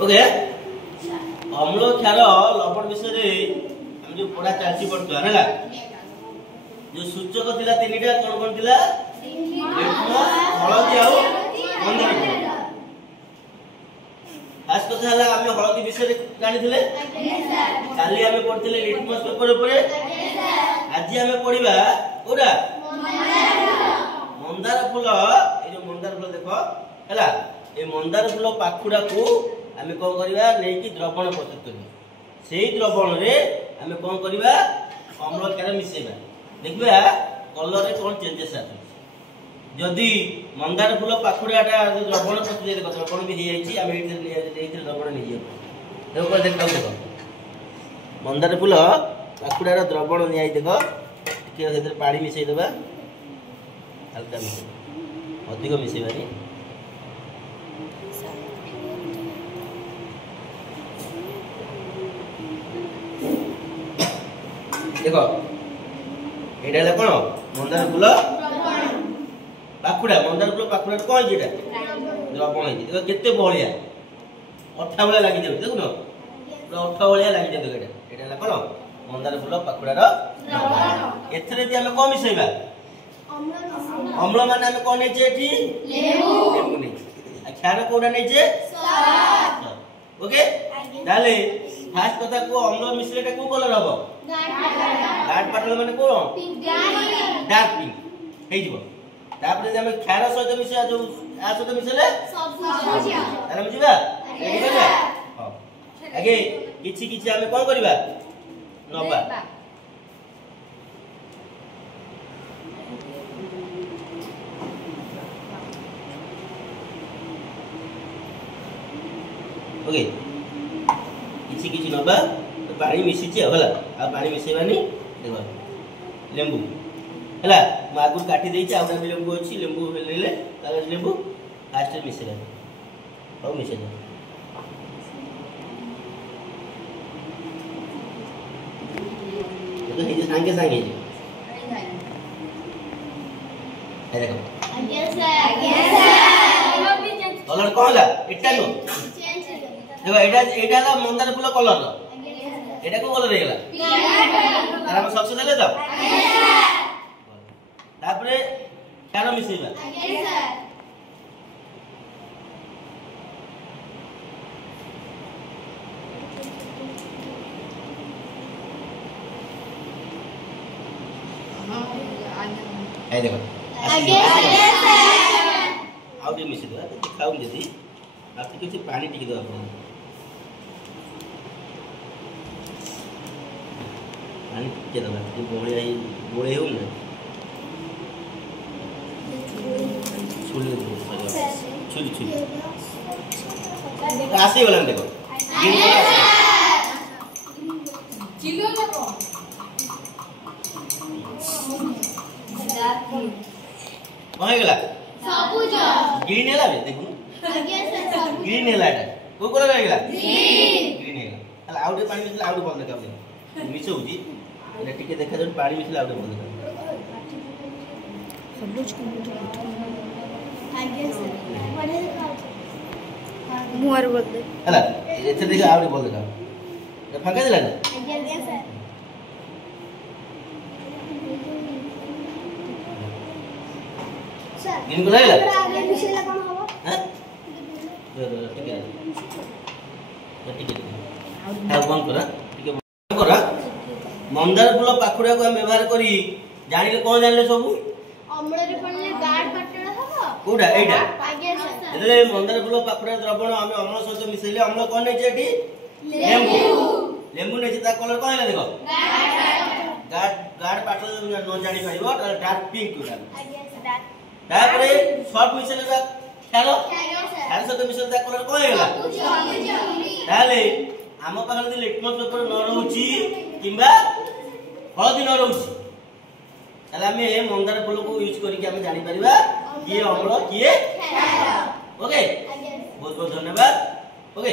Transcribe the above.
okay अम्ल क्षार लवण विषय हम जो पढ़ा चलती पड़ता है जो सूचक थिला तीनटा कोन कोन थिला हळदी आउ मंदार फूल खास कथा हला हम हळदी विषय जानि थिले काली हम पढ़थिले लिटमस पेपर ऊपर आज हम पढ़िबा ओरा मंदार फूल ए जो मंदार फूल देखो हला ए मंदार फूल पाखुडा को हम कोन करबा नै कि द्रवण प्रस्तुत करबा सेही द्रवण रे हम कोन करबा अम्ल क्षार मिसेबा देखबा कलर रे कोन चेंजेस आछी जदी मंदार फूल पाखुडाटा द्रवण प्रस्तुत देखो द्रवण भी हे जाईची हम एते द्रवण नै जाऊ देखो देखो मंदार फूल पाखुडा रा द्रवण नै आई देखो के सेते पानी मिसै देबा हल्का मिसै अधिक मिसैबानी देखो एटा ले कोन मंदार फूल पाखुडा कोन जेटा द्रवण है देखो केते बहलिया अठा वाला लागि जाउ देखो न पूरा अठा वाला लागि जाउ एटा ले कोन मंदार फूल पाखुडा रो द्रवण एथरे जे हम कोन मिसैबा अम्ल माने हम कोन नै जे एठी लेबू नै आ क्षार कोडा नै जे स्वाद ओके ताले फास्ट कथा को अम्ल मिश्रणटा को कलर हबो गाढ़ पाटल माने को डार्क पिंक हे जिवो तापरे जे हम क्षार सहित मिसा जो आ सहित मिसले सबुज हम जिबा हां आगे किछि किछि हम कोन करबा नबा ओके किछि किछि नबा तो पानी मिसी छी होला आ पानी मिसेबानी देखो लेंबू हला मागुर काटी देई छी आउडा लेंबू अछि लेंबू लेले ताले लेंबू फास्ट मिसेला हो मिसे दे तो हे संगे संगे हे देखो आगे सर कलर कोला एटा लो देखो एटा ला मंदार फूल कलर एटा को कलर हेला तार हम सक्सेस हेले तो तापरे क्षार मिसेबा आगे सर ए देखो आगे सर आउडी मिसेबा दिखाऊ जदी आप किछि पानी टिक दो अपन पानी के दबा कि बोले हो ना छुली छुली आसे वाला देखो चिलो देखो कहां गेला सबुज ग्रीन हेला देखो आगे सर ग्रीन हेला को कलर हेला ग्रीन हेला हला आउटे पानी मिसला आउटे बंद कर मिसो होजी एटा टिके देखा जन पानी मिसला आउटे बंद कर सबुज को आगे सर पढ़े मुआर बोल दे हला एथे देखा आउटे बंद कर फाका दिला ना आगे सर ग्रीन कलर हेला आगे मिसला कोन हो हां मंदार फूल पाखुड़ा को हम व्यवहार करी जानिले कोन जानले सब अम्ल रे पड़ले गाढ़ पाटळ हबो कोडा एटा आगे सर एले मंदार फूल पाखुड़ा द्रवण हम अम्ल सहित मिसैले अम्ल कोन नै जेठी लेंबू नै ता कलर कोन हेला देखो गाढ़ पाटळ न जानि पाइबो डार्क पिंक कोडा आगे सर तापरे सब मिसैले हेलो यार सतो मिसल ता कलर कोन हेला ताले आम पाखर दि लिटमस पेपर न रहउची किबा हळदी न रहउची ताले हमें मंदार फूल को यूज करी के हम जानि परिबा किए अम्ल किए ओके बहुत बहुत धन्यवाद ओके